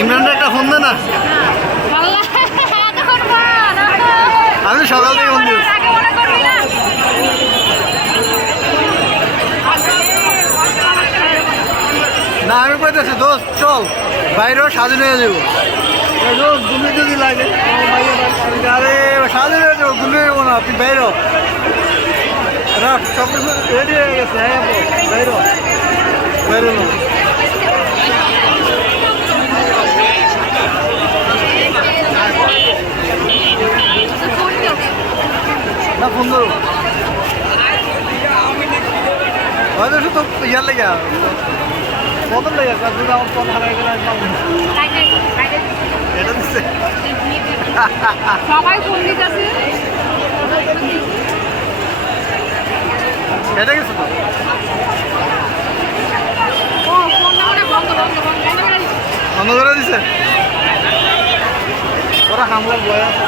ইমরানটা একটা ফোন দে না? আমি সকাল থেকে ফোন না, আমি কইতেছি দোস্ত, চল বাইরেও স্বাধীন হয়ে যাব। তুমি যদি লাগে আরে, স্বাধীন হয়ে যাব ঘুমিয়ে যাব না তুই বাইরেও সব কিছু রেডি হয়ে গেছে হ্যাঁ বাইরেও বাইরে না ফোন ধরো হয়তো শুধু ইয়ার লেগে। কত লেগে? যদি আমার ফোন হারাই গেলে এটা দিচ্ছে সবাই ফোন দিতেছে। এটা গেছে তো? বন্ধ করে করে দিছে? ওরা হামলার আছে।